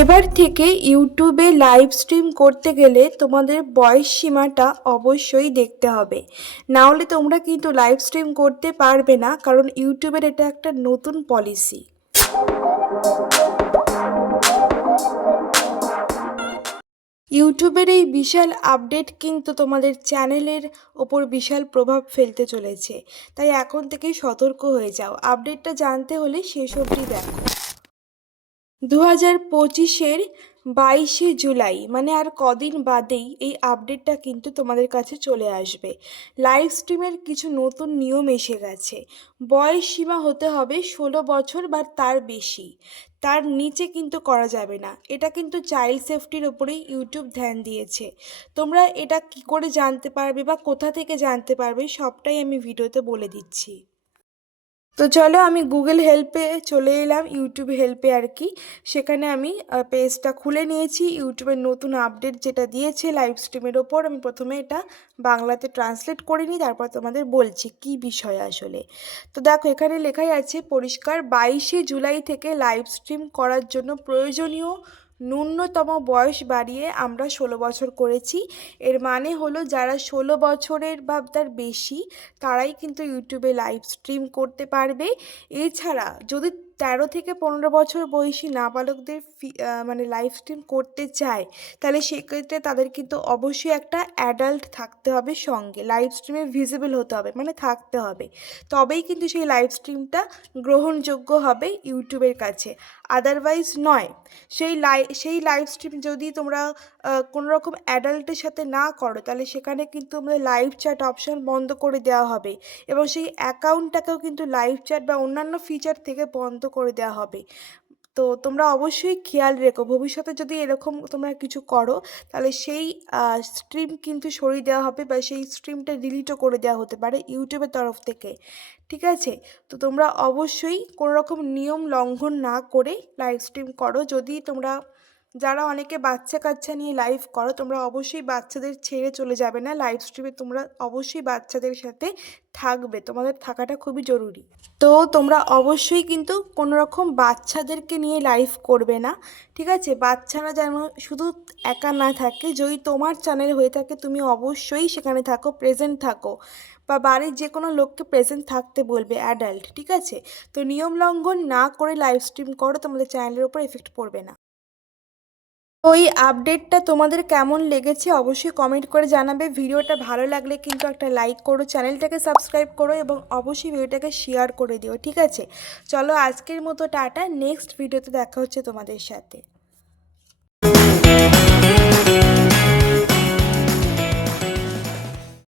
এবার থেকে ইউটিউবে লাইভ স্ট্রিম করতে গেলে তোমাদের বয়স সীমাটা অবশ্যই দেখতে হবে, না হলে তোমরা কিন্তু লাইভ স্ট্রিম করতে পারবে না, কারণ ইউটিউবের এটা একটা নতুন পলিসি। ইউটিউবের এই বিশাল আপডেট কিন্তু তোমাদের চ্যানেলের ওপর বিশাল প্রভাব ফেলতে চলেছে, তাই এখন থেকেই সতর্ক হয়ে যাও। আপডেটটা জানতে হলে শেষ অবধি দেখো। 2025-এর 22শে জুলাই মানে আর কদিন বাদেই এই আপডেটটা কিন্তু তোমাদের কাছে চলে আসবে। লাইভ স্ট্রিমের কিছু নতুন নিয়ম এসে গেছে। বয়স সীমা হতে হবে 16 বছর বা তার বেশি, তার নিচে কিন্তু করা যাবে না। এটা কিন্তু চাইল্ড সেফটির ওপরেই ইউটিউব ধ্যান দিয়েছে। তোমরা এটা কি করে জানতে পারবে বা কোথা থেকে জানতে পারবে সবটাই আমি ভিডিওতে বলে দিচ্ছি। তো চলো আমি গুগল হেল্পে চলে এলাম, ইউটিউব হেল্পে আর কি। সেখানে আমি পেজটা খুলে নিয়েছি। ইউটিউবের নতুন আপডেট যেটা দিয়েছে লাইভ স্ট্রিমের ওপর, আমি প্রথমে এটা বাংলাতে ট্রান্সলেট করে নিই, তারপর তোমাদের বলছি কি বিষয় আসলে। তো দেখো এখানে লেখাই আছে পরিষ্কার, 22শে জুলাই থেকে লাইভ স্ট্রিম করার জন্য প্রয়োজনীয় ন্যূনতম বয়স বাড়িয়ে আমরা 16 বছর করেছি। এর মানে হলো যারা 16 বছরের বা তার বেশি তারাই কিন্তু ইউটিউবে লাইভ স্ট্রিম করতে পারবে। এছাড়া যদি 13 থেকে 15 বছর বয়সী নাবালকদের মানে লাইভ স্ট্রিম করতে চায়, তাহলে সেক্ষেত্রে তাদের কিন্তু অবশ্যই একটা অ্যাডাল্ট থাকতে হবে সঙ্গে, লাইভ স্ট্রিমে ভিজিবল হতে হবে, মানে থাকতে হবে। তবেই কিন্তু সেই লাইভ স্ট্রিমটা গ্রহণযোগ্য হবে ইউটিউবের কাছে, আদারওয়াইজ নয়। সেই লাইভ স্ট্রিম যদি তোমরা কোনো রকম অ্যাডাল্টের সাথে না করো, তাহলে সেখানে কিন্তু আমাদের লাইভ চ্যাট অপশান বন্ধ করে দেওয়া হবে, এবং সেই অ্যাকাউন্টটাকেও কিন্তু লাইভ চ্যাট বা অন্যান্য ফিচার থেকে বন্ধ করে দেওয়া হবে। তো তোমরা অবশ্যই খেয়াল রেখো, ভবিষ্যতে যদি এরকম তোমরা কিছু করো, তাহলে সেই স্ট্রিম কিন্তু সরিয়ে দেওয়া হবে বা সেই স্ট্রিমটা ডিলিটও করে দেওয়া হতে পারে ইউটিউবের তরফ থেকে। ঠিক আছে? তো তোমরা অবশ্যই কোনো রকম নিয়ম লঙ্ঘন না করে লাইভ স্ট্রিম করো। যদি তোমরা যারা অনেকে বাচ্চা কাচ্চা নিয়ে লাইভ করো, তোমরা অবশ্যই বাচ্চাদের ছেড়ে চলে যাবে না লাইভ স্ট্রিমে, তোমরা অবশ্যই বাচ্চাদের সাথে থাকবে, তোমাদের থাকাটা খুবই জরুরি। তো তোমরা অবশ্যই কিন্তু কোনো রকম বাচ্চাদেরকে নিয়ে লাইভ করবে না। ঠিক আছে? বাচ্চারা যেন শুধু একা না থাকে, যদি তোমার চ্যানেল হয়ে থাকে তুমি অবশ্যই সেখানে থাকো, প্রেজেন্ট থাকো, বা বাড়ির যে কোনো লোককে প্রেজেন্ট থাকতে বলবে, অ্যাডাল্ট। ঠিক আছে? তো নিয়ম লঙ্ঘন না করে লাইভ স্ট্রিম করো, তোমাদের চ্যানেলের উপর এফেক্ট পড়বে না। ওই আপডেটটা তোমাদের কেমন লেগেছে অবশ্যই কমেন্ট করে জানাবে। ভিডিওটা ভালো লাগলে কিন্তু একটা লাইক করো, চ্যানেলটাকে সাবস্ক্রাইব করো, এবং অবশ্যই ভিডিওটাকে শেয়ার করে দিও। ঠিক আছে? চলো আজকের মতো টাটা, নেক্সট ভিডিওতে দেখা হচ্ছে তোমাদের সাথে।